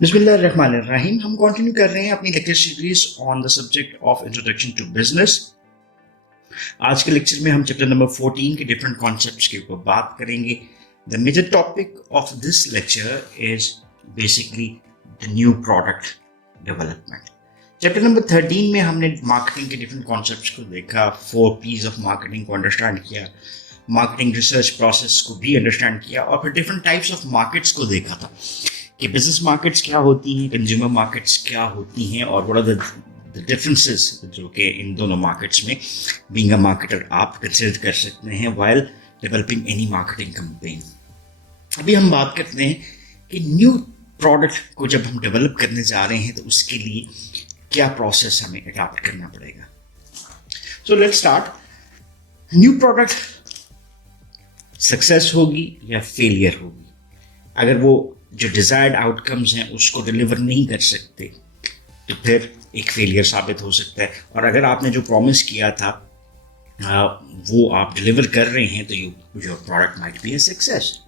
बिस्मिल्लाहिर्रहमानिर्रहीम। हम कंटिन्यू कर रहे हैं अपनी lecture series on the subject of introduction to business. आज के लेक्चर में हम चैप्टर नंबर 14 के डिफरेंट कॉन्सेप्ट्स के ऊपर बात करेंगे। The major topic of this lecture is basically the new product development. Chapter number 13 में हमने मार्केटिंग के डिफरेंट कॉन्सेप्ट्स को देखा, 4 P's ऑफ मार्केटिंग को अंडरस्टैंड किया, मार्केटिंग रिसर्च प्रोसेस को भी अंडरस्टैंड किया और फिर डिफरेंट टाइप्स ऑफ मार्केट्स को देखा था कि बिजनेस मार्केट्स क्या होती हैं, कंज्यूमर मार्केट्स क्या होती हैं और व्हाट आर द डिफरेंसेस जो कि इन दोनों मार्केट्स में बीइंग अ मार्केटर आप कंसिडर कर सकते हैं while developing any marketing campaign. अभी हम बात करते हैं कि न्यू प्रोडक्ट को जब हम डेवलप करने जा रहे हैं तो उसके लिए क्या प्रोसेस हमें अडॉप्ट करना पड़ेगा। So let's start. New product success होगी या फेलियर होगी। अगर वो जो डिजायर्ड आउटकम्स हैं उसको डिलीवर नहीं कर सकते तो फिर एक फेलियर साबित हो सकता है, और अगर आपने जो प्रॉमिस किया था वो आप डिलीवर कर रहे हैं तो your product might be a success.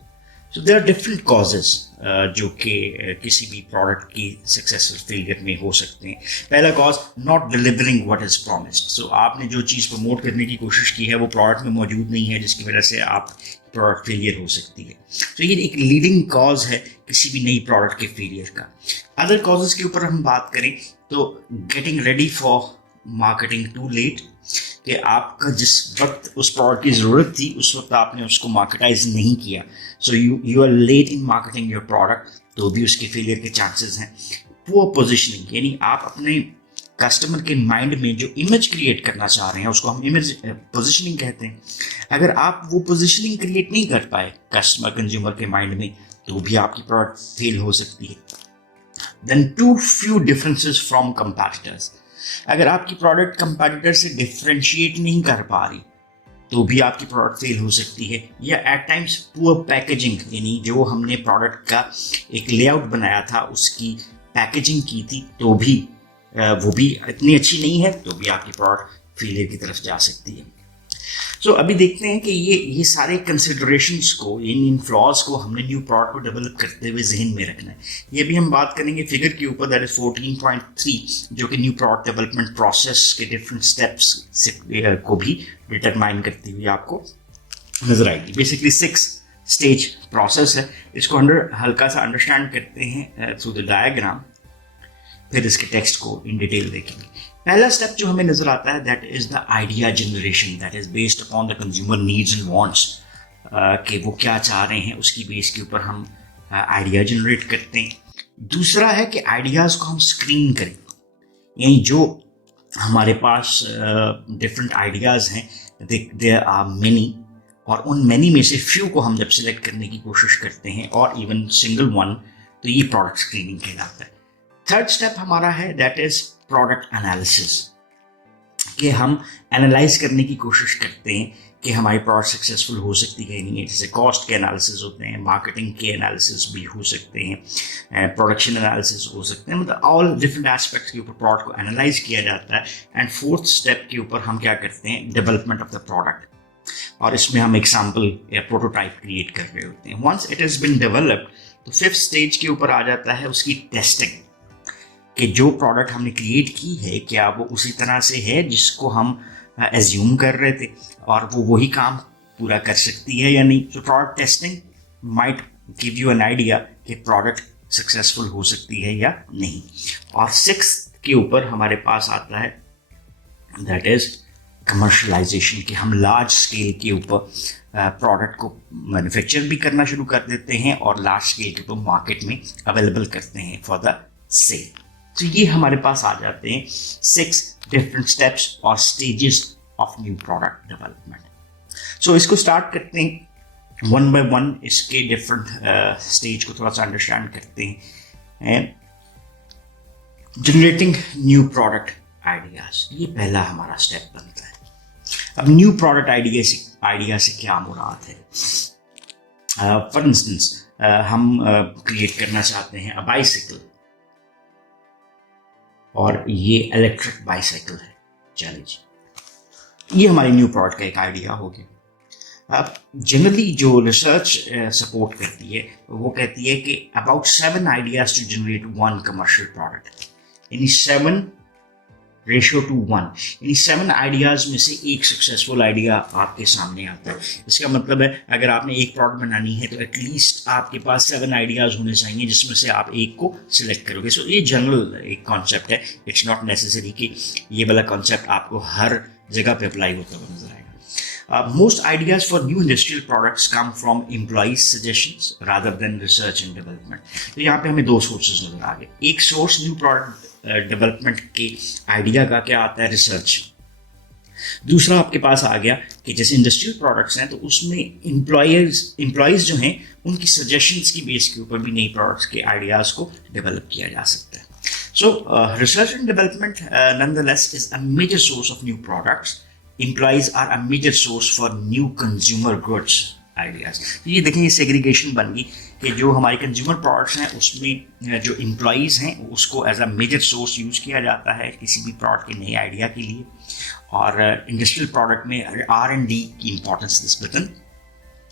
So there are different causes जो कि किसी भी प्रोडक्ट की सक्सेसफुल फेलियर में हो सकते हैं। पहला cause, not delivering what is promised. So आपने जो चीज़ प्रमोट करने की कोशिश की है वो प्रोडक्ट में मौजूद नहीं है, जिसकी वजह से आप प्रोडक्ट फेलियर हो सकती है। तो ये एक लीडिंग कॉज है किसी भी नई प्रोडक्ट के फेलियर का। अदर कॉजेज के ऊपर हम बात करें तो getting ready for marketing too late, कि आपका जिस वक्त उस प्रोडक्ट की ज़रूरत थी उस वक्त आपने उसको मार्केटाइज नहीं किया। So you are late in marketing your product, तो भी उसके फेलियर के चांसेस हैं। पुअर पोजिशनिंग, यानी आप अपने कस्टमर के माइंड में जो इमेज क्रिएट करना चाह रहे हैं उसको हम इमेज पोजिशनिंग कहते हैं। अगर आप वो पोजिशनिंग क्रिएट नहीं कर पाए कस्टमर कंज्यूमर के माइंड में तो भी आपकी प्रोडक्ट फेल हो सकती है। Then too few differences from competitors, अगर आपकी प्रोडक्ट कंपैटिटर से डिफरेंशिएट नहीं कर पा रही तो भी आपकी प्रोडक्ट फेल हो सकती है। या एट टाइम्स पुअर पैकेजिंग, यानी जो हमने प्रोडक्ट का एक लेआउट बनाया था उसकी पैकेजिंग की थी तो भी वो भी इतनी अच्छी नहीं है तो भी आपकी प्रोडक्ट फेलियर की तरफ जा सकती है। सो अभी देखते हैं कि ये सारे कंसिडरेशंस को, इन फ्लॉज को हमने न्यू प्रोडक्ट को डेवलप करते हुए जहन में रखना है। ये भी हम बात करेंगे फिगर के ऊपर, दैट इज 14.3, जो कि न्यू प्रोडक्ट डेवलपमेंट प्रोसेस के डिफरेंट स्टेप्स को भी डिटरमाइन करती हुई आपको नजर आएगी। बेसिकली 6 स्टेज प्रोसेस है। इसको हल्का सा अंडरस्टैंड करते हैं थ्रू द डायग्राम, फिर इसके टेक्स्ट को इन डिटेल देखेंगे। पहला स्टेप जो हमें नजर आता है that is the idea generation, that is based upon the consumer needs and wants, कि वो क्या चाह रहे हैं उसकी बेस के ऊपर हम आइडिया जनरेट करते हैं। दूसरा है कि आइडियाज को हम स्क्रीन करें, यानी जो हमारे पास डिफरेंट आइडियाज हैं, देयर आर मेनी, और उन मेनी में से फ्यू को हम जब सिलेक्ट करने की कोशिश करते हैं और इवन सिंगल वन, तो ये प्रोडक्ट स्क्रीनिंग कहलाता है। थर्ड स्टेप हमारा है दैट इज प्रोडक्ट एनालिसिस, कि हम एनालाइज करने की कोशिश करते हैं कि हमारी प्रोडक्ट सक्सेसफुल हो सकती है नहीं है। जैसे कॉस्ट के एनालिसिस होते हैं, मार्केटिंग के एनालिसिस भी हो सकते हैं, प्रोडक्शन एनालिसिस हो सकते हैं, मतलब ऑल डिफरेंट एस्पेक्ट्स के ऊपर प्रोडक्ट को एनालाइज किया जाता है। एंड फोर्थ स्टेप के ऊपर हम क्या करते हैं, डेवलपमेंट ऑफ द प्रोडक्ट, और इसमें हम एग्जाम्पल या प्रोटोटाइप क्रिएट कर रहे होते हैं। Once it has been developed तो फिफ्थ स्टेज के ऊपर आ जाता है उसकी टेस्टिंग, कि जो प्रोडक्ट हमने क्रिएट की है क्या वो उसी तरह से है जिसको हम एज्यूम कर रहे थे, और वो वही काम पूरा कर सकती है या नहीं। तो product testing might give you an idea कि प्रोडक्ट सक्सेसफुल हो सकती है या नहीं। और सिक्स्थ के ऊपर हमारे पास आता है दैट इज कमर्शलाइजेशन, कि हम लार्ज स्केल के ऊपर प्रोडक्ट को मैन्युफैक्चर भी करना शुरू कर देते हैं और लार्ज स्केल के ऊपर मार्केट में अवेलेबल करते हैं फॉर द सेल। तो ये हमारे पास आ जाते हैं 6 डिफरेंट स्टेप्स और stages of new product development. So इसको स्टार्ट करते हैं वन बाय वन, इसके डिफरेंट स्टेज को थोड़ा सा अंडरस्टैंड करते हैं। जनरेटिंग न्यू प्रोडक्ट आइडियाज, ये पहला हमारा स्टेप बनता है। अब न्यू प्रोडक्ट आइडिया से क्या मुराद है। फॉर इंस्टेंस हम क्रिएट करना चाहते हैं अ बाइसिकल, और ये इलेक्ट्रिक बाइसाइकिल है, चलिए ये हमारी न्यू प्रोडक्ट का एक आइडिया हो गया। जनरली जो रिसर्च सपोर्ट करती है वो कहती है कि about 7 ideas to generate one commercial product, यानी 7:1, यानी 7 आइडियाज में से एक सक्सेसफुल आइडिया आपके सामने आता है। इसका मतलब है अगर आपने एक प्रोडक्ट बनानी है तो एटलीस्ट आपके पास 7 आइडियाज होने चाहिए जिसमें से आप एक को सिलेक्ट करोगे। सो ये जनरल एक कॉन्सेप्ट है, इट्स नॉट नेसेसरी कि ये वाला कॉन्सेप्ट आपको हर जगह पे अप्लाई होता हुआ नजर आएगा। Most ideas for new industrial products come from employees' suggestions rather than research and development. तो यहाँ पे हमें 2 सोर्सेज नजर आ गए। एक सोर्स न्यू प्रोडक्ट डेवलपमेंट के आइडिया का क्या आता है, रिसर्च। दूसरा आपके पास आ गया कि जैसे इंडस्ट्रियल प्रोडक्ट्स हैं तो उसमें एम्प्लॉयज जो हैं उनकी सजेशंस की बेस के ऊपर भी नई प्रोडक्ट्स के आइडियाज को डेवलप किया जा सकता है। सो research and development nonetheless is a major source of new products. Employees are a major source for new consumer goods ideas. ये देखें, ये सेग्रीगेशन बन गई कि जो हमारी कंज्यूमर प्रोडक्ट्स हैं उसमें जो एम्प्लॉयज़ हैं उसको as a major source use किया जाता है किसी भी प्रोडक्ट के नए आइडिया के लिए, और इंडस्ट्रियल प्रोडक्ट में R&D की इम्पोर्टेंस निस्बतन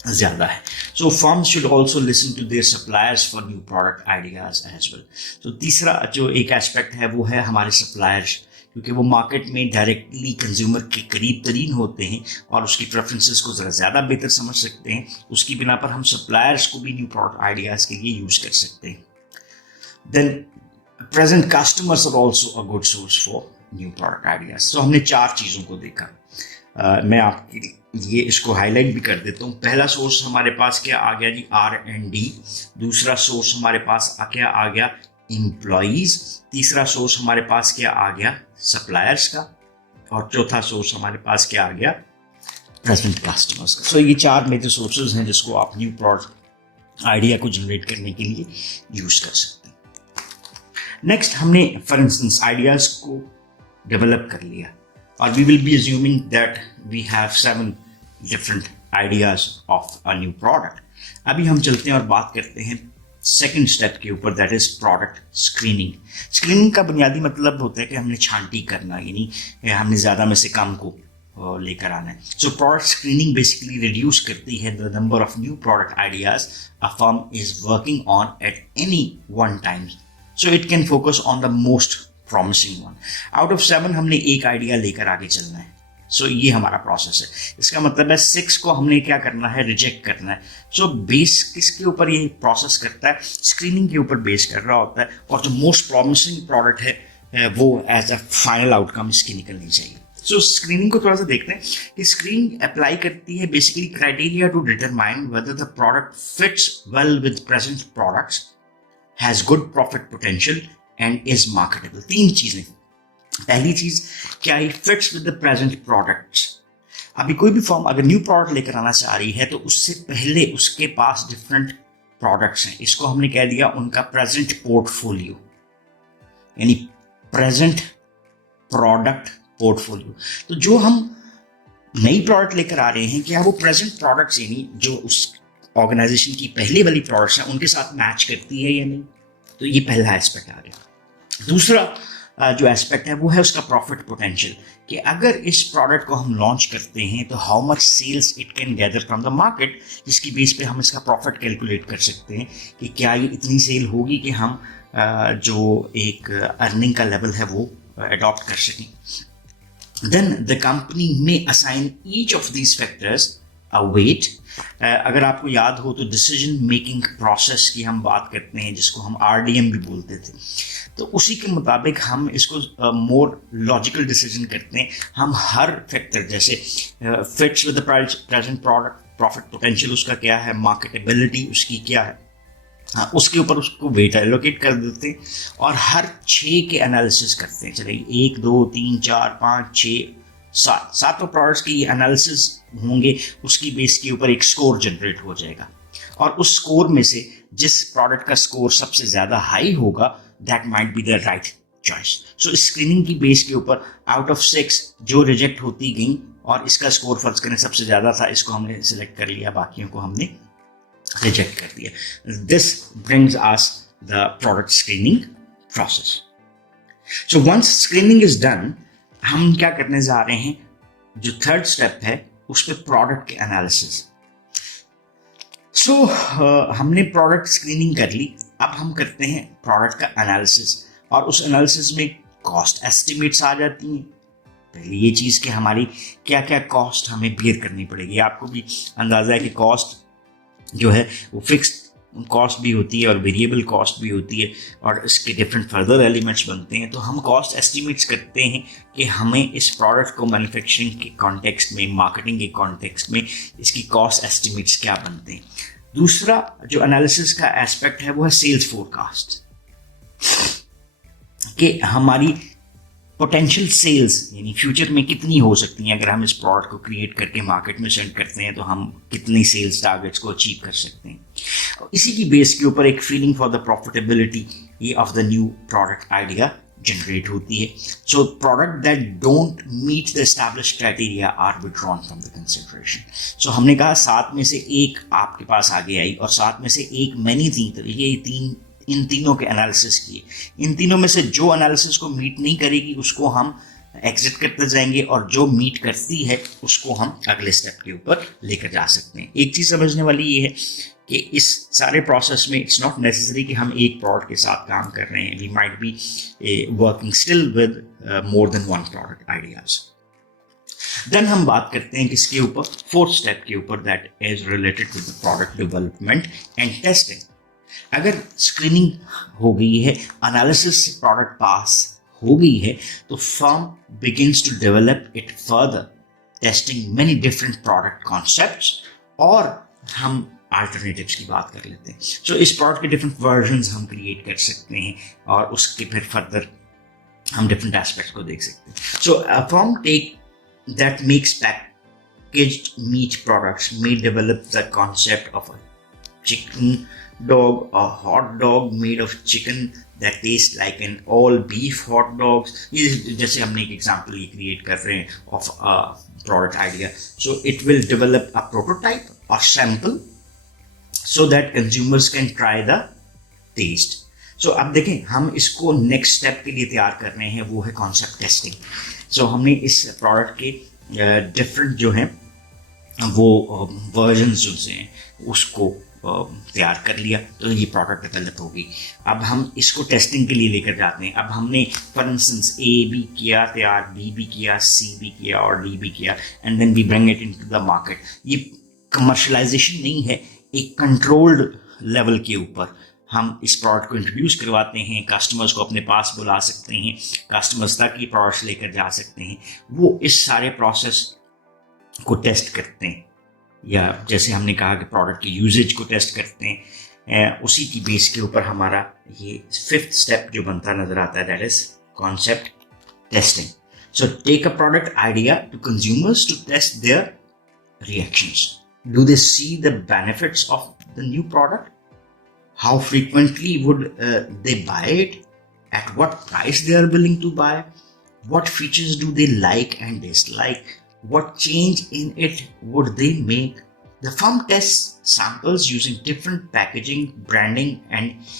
ज़्यादा है। So firms should also listen to their suppliers for new product ideas as well. तो तीसरा जो एक एस्पेक्ट है वो है हमारे सप्लायर्स, क्योंकि वो मार्केट में डायरेक्टली कंज्यूमर के करीब तरीन होते हैं और उसकी प्रेफरेंसेस को ज़रा ज़्यादा बेहतर समझ सकते हैं। उसकी बिना पर हम सप्लायर्स को भी न्यू प्रोडक्ट आइडियाज़ के लिए यूज़ कर सकते हैं। Then present customers are also a good source for new product ideas. तो हमने 4 चीज़ों को देखा। मैं आपके लिए इसको हाईलाइट भी कर देता हूँ। पहला सोर्स हमारे पास क्या आ गया जी, R&D। दूसरा सोर्स हमारे पास क्या आ गया, एम्प्लॉयज। तीसरा सोर्स हमारे पास क्या आ गया, सप्लायर्स का। और चौथा सोर्स हमारे पास क्या आ गया, प्रेजेंट कस्टमर्स का। सो ये 4 मेजर सोर्सेज हैं जिसको आप न्यू प्रोडक्ट आइडिया को जनरेट करने के लिए यूज कर सकते हैं। नेक्स्ट हमने फॉर इंस्टेंस आइडियाज को डेवलप कर लिया और we will be assuming that we have 7 different ideas of a new product. अभी हम चलते हैं और बात करते हैं सेकेंड स्टेप के ऊपर, that is product screening. Screening का बुनियादी मतलब होता है कि हमने छांटी करना, यानी हमने ज़्यादा में से कम को लेकर आना है। So product screening basically reduce करती है the number of new product ideas a firm is working on at any one time, so it can focus on the most promising one. Out of 7 हमने एक idea लेकर आगे चलना है। सो ये हमारा प्रोसेस है। इसका मतलब है 6 को हमने क्या करना है, रिजेक्ट करना है। सो बेस किसके ऊपर ये प्रोसेस करता है, स्क्रीनिंग के ऊपर बेस कर रहा होता है, और जो मोस्ट प्रॉमिसिंग प्रोडक्ट है वो एज अ फाइनल आउटकम इसकी निकलनी चाहिए। सो स्क्रीनिंग को थोड़ा सा देखते हैं कि स्क्रीनिंग अप्लाई करती है basically criteria to determine whether the product fits well with present products, has good profit potential and is marketable. 3 चीजें। पहली चीज क्या है, fits with the present products. अभी कोई भी फर्म अगर न्यू प्रोडक्ट लेकर आना चाह रही है तो उससे पहले उसके पास डिफरेंट प्रोडक्ट्स हैं। इसको हमने कह दिया उनका प्रेजेंट पोर्टफोलियो, यानी प्रेजेंट प्रोडक्ट पोर्टफोलियो। तो जो हम नई प्रोडक्ट लेकर आ रहे हैं क्या वो प्रेजेंट प्रोडक्ट्स, यानी जो उस ऑर्गेनाइजेशन की पहले वाली प्रोडक्ट्स हैं उनके साथ मैच करती है या नहीं। तो ये पहला एस्पेक्ट आ गया। दूसरा जो एस्पेक्ट है वो है उसका प्रॉफिट पोटेंशियल, कि अगर इस प्रोडक्ट को हम लॉन्च करते हैं तो how much sales it can gather from the market, जिसकी बेस पे हम इसका प्रॉफिट कैलकुलेट कर सकते हैं कि क्या ये इतनी सेल होगी कि हम जो एक अर्निंग का लेवल है वो अडॉप्ट कर सकें। Then the company may assign each of these factors a weight. अगर आपको याद हो तो डिसीजन मेकिंग प्रोसेस की हम बात करते हैं जिसको हम RDM भी बोलते थे, तो उसी के मुताबिक हम इसको मोर लॉजिकल डिसीजन करते हैं। हम हर फैक्टर जैसे fits with the present product, profit potential उसका क्या है, मार्केटेबिलिटी उसकी क्या है, उसके ऊपर उसको वेट एलोकेट कर देते हैं और हर 6 के एनालिसिस करते हैं। चलिए 1 2 3 4 5 6 7 प्रोडक्ट्स की एनालिसिस होंगे, उसकी बेस के ऊपर एक स्कोर जनरेट हो जाएगा और उस स्कोर में से जिस प्रोडक्ट का स्कोर सबसे ज़्यादा हाई होगा that might be the right choice. So screening की बेस के ऊपर आउट ऑफ 6 जो रिजेक्ट होती गई और इसका स्कोर फर्ज करें सबसे ज़्यादा था, इसको हमने सिलेक्ट कर लिया, बाकियों को हमने रिजेक्ट कर दिया। This brings us the product screening process. So once screening is done, हम क्या करने जा रहे हैं, जो थर्ड स्टेप है उस पर प्रोडक्ट के एनालिसिस। सो हमने प्रोडक्ट स्क्रीनिंग कर ली, अब हम करते हैं प्रोडक्ट का एनालिसिस, और उस एनालिसिस में कॉस्ट एस्टिमेट्स आ जाती हैं। पहले ये चीज़ कि हमारी क्या क्या कॉस्ट हमें बेयर करनी पड़ेगी। आपको भी अंदाज़ा है कि कॉस्ट जो है वो फिक्स्ड कॉस्ट भी होती है और वेरिएबल कॉस्ट भी होती है, और इसके डिफरेंट फर्दर एलिमेंट्स बनते हैं। तो हम कॉस्ट एस्टिमेट्स करते हैं कि हमें इस प्रोडक्ट को मैन्युफैक्चरिंग के कॉन्टेक्स्ट में, मार्केटिंग के कॉन्टेक्स्ट में इसकी कॉस्ट एस्टिमेट्स क्या बनते हैं। दूसरा जो एनालिसिस का एस्पेक्ट है वो है सेल्स फोरकास्ट, कि हमारी पोटेंशियल सेल्स यानी फ्यूचर में कितनी हो सकती हैं। अगर हम इस प्रोडक्ट को क्रिएट करके मार्केट में सेंड करते हैं तो हम कितनी सेल्स टारगेट्स को अचीव कर सकते हैं। और इसी की बेस के ऊपर एक फीलिंग फॉर द प्रॉफिटेबिलिटी ये of the new product idea generate होती है। So product that don't meet the established criteria are withdrawn from the consideration. So हमने कहा 7 में से एक आपके पास आगे आई और 7 में से एक मैनी थी, तो ये इन तीनों के एनालिसिस किए। इन तीनों में से जो एनालिसिस को मीट नहीं करेगी उसको हम एग्जिट करते जाएंगे, और जो मीट करती है उसको हम अगले स्टेप के ऊपर लेकर जा सकते हैं। एक चीज़ समझने वाली ये है कि इस सारे प्रोसेस में इट्स नॉट नेसेसरी कि हम एक प्रोडक्ट के साथ काम कर रहे हैं। We might be working still with more than one product ideas. Then हम बात करते हैं किसके ऊपर, फोर्थ स्टेप के ऊपर, that is related to the product development and testing. अगर स्क्रीनिंग हो गई है, एनालिसिस से प्रोडक्ट पास हो गई है, तो firm begins to develop it further, testing many different product concepts, और हम अल्टरनेटिव्स की बात कर लेते हैं। सो इस प्रोडक्ट के डिफरेंट वर्जन्स हम क्रिएट कर सकते हैं और उसके फिर फर्दर हम डिफरेंट एस्पेक्ट्स को देख सकते हैं। So a firm take that makes packaged meat products may develop the concept of a chicken dog, a hot dog made of chicken that tastes like an all beef hot dogs. ये जैसे हमने एक example ये create कर रहे हैं of a product idea. So it will develop a prototype और sample so that consumers can try the taste. So अब देखें, हम इसको नेक्स्ट स्टेप के लिए तैयार कर रहे हैं, वो है कॉन्सेप्ट टेस्टिंग। सो हमने इस प्रोडक्ट के डिफरेंट जो हैं वो वर्जन्स जो हैं उसको तैयार कर लिया, तो ये प्रोडक्ट डेवलप होगी। अब हम इसको टेस्टिंग के लिए लेकर जाते हैं। अब हमने फॉर इंस्टेंस ए भी किया तैयार, बी भी किया, सी भी किया और डी भी किया, and then we bring it into the market. ये कमर्शलाइजेशन नहीं है, एक कंट्रोल्ड लेवल के ऊपर हम इस प्रोडक्ट को इंट्रोड्यूस करवाते हैं, कस्टमर्स को अपने पास बुला सकते हैं, कस्टमर्स तक ये प्रोडक्ट्स लेकर जा सकते हैं। वो इस सारे प्रोसेस को टेस्ट करते हैं, या जैसे हमने कहा कि प्रोडक्ट के यूजेज को टेस्ट करते हैं। उसी की बेस के ऊपर हमारा ये फिफ्थ स्टेप जो बनता नजर आता है, that is concept testing. So take a product idea to consumers to test their reactions. Do they see the benefits of the new product? How frequently would they buy it? At what price they are willing to buy? What features do they like and dislike? What change in it would they make? The firm tests samples using different packaging, branding, and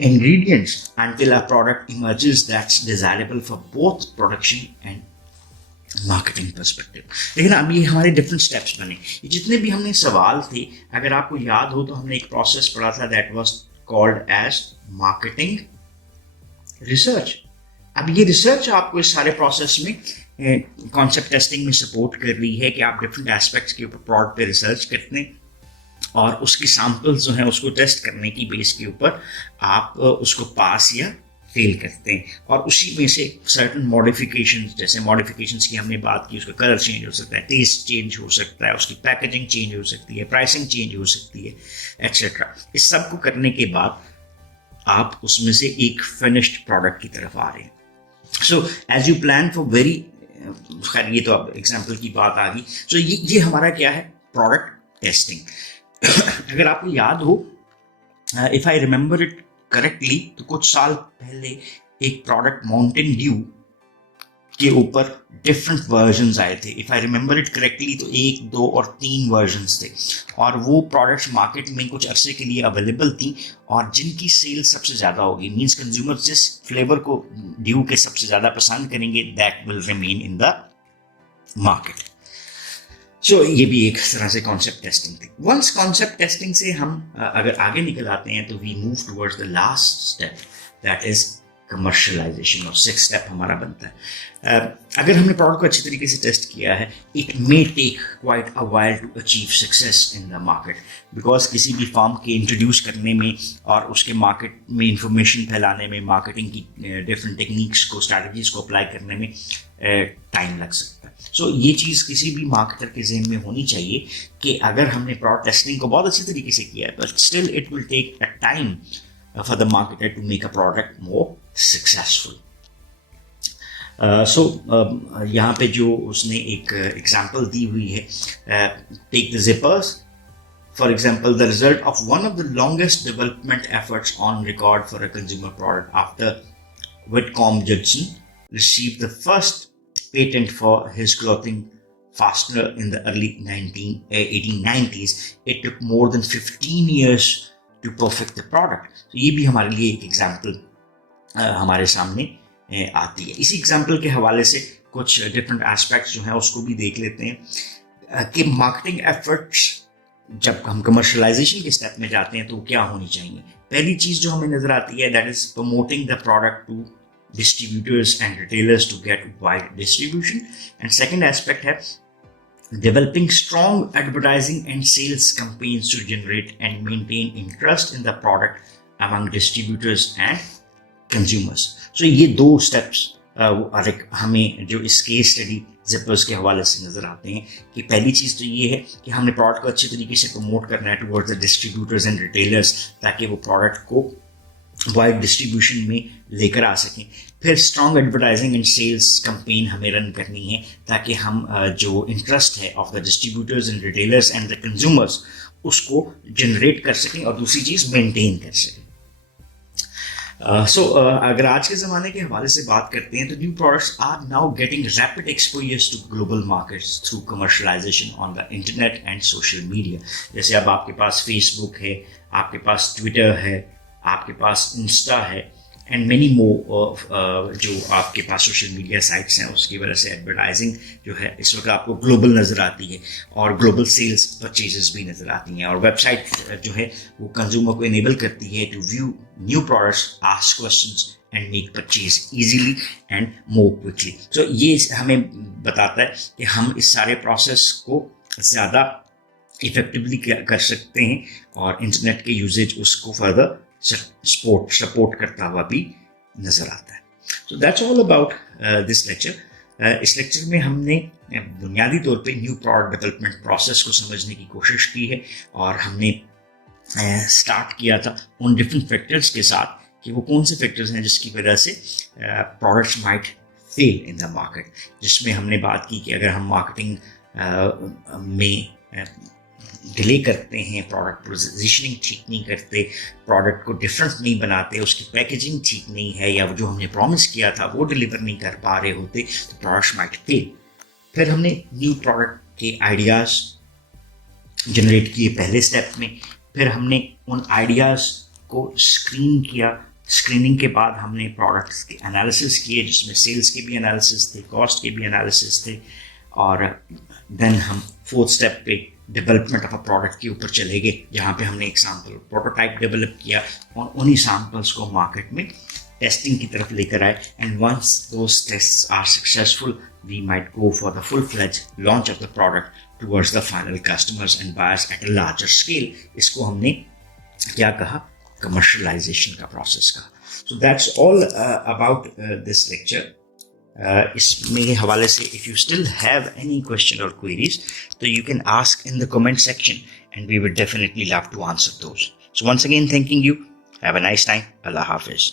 ingredients until a product emerges that's desirable for both production and marketing perspective. लेकिन अब ये हमारे different steps बने। ये जितने भी हमने सवाल थे, अगर आपको याद हो तो हमने एक process पढ़ा था that was called as marketing research। अब ये रिसर्च आपको इस सारे प्रोसेस में कॉन्सेप्ट टेस्टिंग में सपोर्ट कर रही है कि आप डिफरेंट एस्पेक्ट्स के ऊपर प्रोडक्ट पे रिसर्च करते हैं और उसकी सैंपल्स जो हैं उसको टेस्ट करने की बेस के ऊपर आप उसको पास या फेल करते हैं, और उसी में से सर्टन मॉडिफिकेशंस, जैसे मॉडिफिकेशंस की हमने बात की, उसका कलर चेंज हो सकता है, टेस्ट चेंज हो सकता है, उसकी पैकेजिंग चेंज हो सकती है, प्राइसिंग चेंज हो सकती है, एक्सेट्रा। इस सब को करने के बाद आप उसमें से एक फिनिश्ड प्रोडक्ट की तरफ आ रहे हैं। So as you plan for very, खैर ये तो अब एग्जाम्पल की बात आ गई। सो ये हमारा क्या है, प्रोडक्ट टेस्टिंग। अगर आपको याद हो, if I remember it correctly, तो कुछ साल पहले एक प्रोडक्ट माउंटेन ड्यू के ऊपर डिफरेंट वर्जन्स आए थे। If I remember it correctly तो 1, 2 और 3 वर्जन्स थे, और वो प्रोडक्ट्स मार्केट में कुछ अरसे के लिए अवेलेबल थी, और जिनकी सेल सबसे ज़्यादा होगी, मीन्स कंज्यूमर जिस फ्लेवर को ड्यू के सबसे ज़्यादा पसंद करेंगे, that will remain in the market. So ये भी एक तरह से कॉन्सेप्ट टेस्टिंग थी. वंस कॉन्सेप्ट टेस्टिंग से हम अगर आगे निकल आते हैं तो we move towards the last step, that is commercialisation, और 6th स्टेप हमारा बनता है. अगर हमने प्रोडक्ट को अच्छी तरीके से टेस्ट किया है, it may take quite a while to achieve success in the market, because किसी भी फार्म के इंट्रोड्यूस करने में और उसके मार्केट में इंफॉर्मेशन फैलाने में, मार्केटिंग की डिफरेंट टेक्निक्स को, स्ट्रैटेजीज को अप्लाई करने में टाइम लग सकता है. सो ये चीज़ किसी भी मार्केटर के जहन में होनी चाहिए कि अगर हमने प्रोडक्ट टेस्टिंग को बहुत अच्छी तरीके से किया है, but still it will take a time for the marketer to make a product more successful. यहाँ पे जो उसने एक एग्जाम्पल दी हुई है, take the zippers. For example, the result of one of the longest development efforts on record for a consumer product after Whitcomb Judson received the first patent for his clothing fastener in the early 1890s. It took more than 15 years to perfect the product. तो ये भी हमारे लिए एक example हमारे सामने आती है. इसी एग्जाम्पल के हवाले से कुछ डिफरेंट एस्पेक्ट्स जो हैं उसको भी देख लेते हैं कि मार्केटिंग एफर्ट्स जब हम कमर्शलाइजेशन के स्टेप में जाते हैं तो क्या होनी चाहिए. पहली चीज़ जो हमें नजर आती है, that is promoting the product to distributors and retailers to get wide distribution. And second aspect है developing strong advertising and sales campaigns to generate and maintain interest in the product among distributors and consumers. So ये दो steps हमें जो इस case study zippers के हवाले से नजर आते हैं कि पहली चीज़ तो ये है कि हमने प्रोडक्ट को अच्छी तरीके से प्रमोट करना है towards the distributors and retailers, ताकि वो प्रोडक्ट को वाइड डिस्ट्रीब्यूशन में लेकर आ सकें. फिर strong advertising and sales campaign हमें रन करनी है ताकि हम जो इंटरेस्ट है of the distributors and retailers and the consumers उसको जनरेट कर सकें और दूसरी चीज़ मेंटेन कर सकें. अगर आज के ज़माने के हवाले से बात करते हैं तो new products are now getting rapid exposures to global markets through commercialization on the internet and social media. जैसे अब आपके पास फेसबुक है, आपके पास ट्विटर है, आपके पास इंस्टा है एंड मेनी मोर जो आपके पास सोशल मीडिया साइट्स हैं, उसकी वजह से एडवर्टाइजिंग जो है इस वक्त आपको ग्लोबल नज़र आती है और ग्लोबल सेल्स परचेजेस भी नज़र आती हैं. और वेबसाइट जो है वो कंज्यूमर को इनेबल करती है to view new products, ask questions and make purchase easily and more quickly. तो ये हमें बताता है कि हम इस सारे प्रोसेस को ज़्यादा इफेक्टिवली कर सकते हैं और इंटरनेट के यूजेज उसको फर्दर सपोर्ट करता हुआ भी नजर आता है. सो that's all about this lecture. इस लेक्चर में हमने बुनियादी तौर पे न्यू प्रोडक्ट डेवलपमेंट प्रोसेस को समझने की कोशिश की है और हमने स्टार्ट किया था उन डिफरेंट फैक्टर्स के साथ कि वो कौन से फैक्टर्स हैं जिसकी वजह से products might fail in the market. जिसमें हमने बात की कि अगर हम मार्केटिंग में डिले करते हैं, प्रोडक्ट पोजीशनिंग ठीक नहीं करते, प्रोडक्ट को डिफरेंट नहीं बनाते, उसकी पैकेजिंग ठीक नहीं है या जो हमने प्रॉमिस किया था वो डिलीवर नहीं कर पा रहे होते, तो प्रोडक्ट्स माइट फेल. फिर हमने न्यू प्रोडक्ट के आइडियाज़ जनरेट किए पहले स्टेप में. फिर हमने उन आइडियाज़ को स्क्रीन किया. स्क्रीनिंग के बाद हमने प्रोडक्ट्स के एनालिसिस किए जिसमें सेल्स के भी एनालिसिस थे, कॉस्ट के भी एनालिसिस थे. और देन हम 4th स्टेप पे डेवलपमेंट ऑफ अ प्रोडक्ट के ऊपर चले गए जहाँ पे हमने एक सैम्पल प्रोटोटाइप डेवलप किया और उन्हीं सैम्पल्स को मार्केट में टेस्टिंग की तरफ लेकर आए. And once those tests are successful we might go for the full fledge launch of the product towards the final customers and buyers at a larger scale. इसको हमने क्या कहा, कमर्शलाइजेशन का प्रोसेस कहा. So that's all about this lecture. इसमें हवाले से if you still have any question और क्वेरीज तो you can ask in the comment section and we will definitely love to answer those. So once again thanking you. Have a nice time. अल्लाह हाफिज.